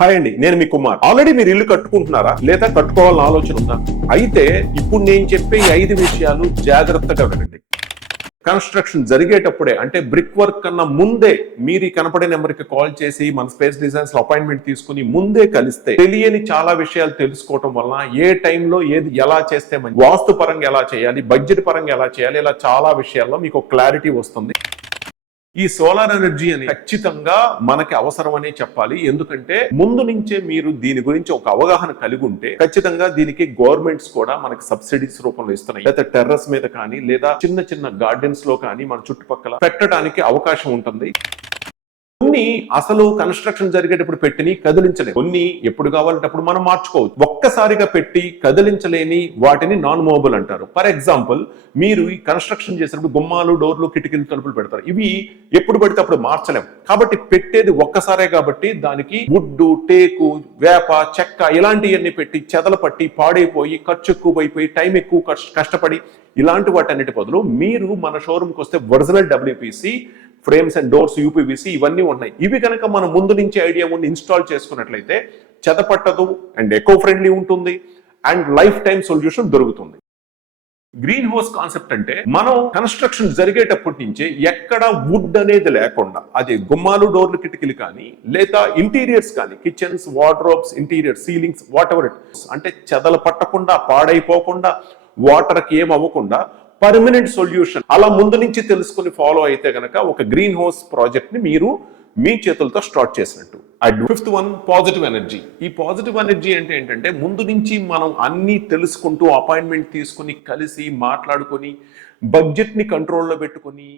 Hi అండి, నేను మీ Kumar. Already మీరు ఇల్లు కట్టుకుంటున్నారా లేదా కట్టుకోవాలని ఆలోచన ఉందా? అయితే ఇప్పుడు నేను చెప్పే ఈ 5 విషయాలు జాగ్రత్తగా వినండి. కన్స్ట్రక్షన్ జరిగేటప్పుడే అంటే బ్రిక్ వర్క్ కన్నా ముందే మీరు కనపడే నెంబర్కి కాల్ చేసి మన స్పేస్ డిజైన్స్ లో అపాయింట్మెంట్ తీసుకుని ముందే కలిస్తే తెలియని చాలా విషయాలు తెలుసుకోవటం వలన ఏ టైంలో ఏది ఎలా చేస్తే వాస్తు పరంగా ఎలా చేయాలి, బడ్జెట్ పరంగా ఎలా చేయాలి, ఇలా చాలా విషయాల్లో మీకు క్లారిటీ వస్తుంది. ఈ సోలార్ ఎనర్జీ అని ఖచ్చితంగా మనకి అవసరమనే చెప్పాలి. ఎందుకంటే ముందు నుంచే మీరు దీని గురించి ఒక అవగాహన కలిగి ఉంటే ఖచ్చితంగా దీనికి గవర్నమెంట్స్ కూడా మనకి సబ్సిడీస్ రూపంలో ఇస్తున్నాయి. లేదా టెర్రస్ మీద కానీ లేదా చిన్న చిన్న గార్డెన్స్ లో కానీ మన చుట్టుపక్కల పెట్టడానికి అవకాశం ఉంటుంది. కొన్ని అసలు కన్స్ట్రక్షన్ జరిగేటప్పుడు పెట్టిని కదిలించలేము, కొన్ని ఎప్పుడు కావాలంటే అప్పుడు మనం మార్చుకోవచ్చు. ఒక్కసారిగా పెట్టి కదిలించలేని వాటిని నాన్ మూవబుల్ అంటారు. ఫర్ ఎగ్జాంపుల్, మీరు ఈ కన్స్ట్రక్షన్ చేసినప్పుడు గుమ్మాలు, డోర్లు, కిటికీలు, తలుపులు పెడతారు. ఇవి ఎప్పుడు పడితే అప్పుడు మార్చలేము కాబట్టి పెట్టేది ఒక్కసారే. కాబట్టి దానికి వుడ్డు, టేకు, వేప, చెక్క ఇలాంటివన్నీ పెట్టి చెదలు పట్టి పాడైపోయి ఖర్చు ఎక్కువైపోయి టైం ఎక్కువ కష్టపడి ఇలాంటి వాటన్నిటి బదులు మీరు మన షోరూమ్కి వస్తే original WPC frames and doors, UPVC ఇవన్నీ ఉన్నాయి. ఇవి కనుక మనం ముందు నుంచి ఐడియా ఉండి ఇన్స్టాల్ చేసుకున్నట్లయితే చెదపట్టదు అండ్ ఎకో ఫ్రెండ్లీ ఉంటుంది అండ్ లైఫ్ టైం సొల్యూషన్ దొరుకుతుంది. గ్రీన్ హౌస్ కాన్సెప్ట్ అంటే మనం కన్స్ట్రక్షన్ జరిగేటప్పటి నుంచే ఎక్కడ వుడ్ అనేది లేకుండా, అది గుమ్మాలు, డోర్లు, కిటికీలు కానీ లేదా ఇంటీరియర్స్ కానీ kitchens, wardrobes, interior, ceilings, what ever it, అంటే చెదలు పట్టకుండా, పాడైపోకుండా, వాటర్కి ఏం అవ్వకుండా పర్మనెంట్ సొల్యూషన్ అలా ముందు నుంచి తెలుసుకుని ఫాలో అయితే గనక ఒక గ్రీన్ హౌస్ ప్రాజెక్ట్ ని మీరు మీ చేతులతో స్టార్ట్ చేసినట్టు. Fifth one, positive energy. ఈ పాజిటివ్ ఎనర్జీ అంటే ఏంటంటే ముందు నుంచి మనం అన్ని తెలుసుకుంటూ అపాయింట్మెంట్ తీసుకుని కలిసి మాట్లాడుకొని బడ్జెట్ ని కంట్రోల్లో పెట్టుకుని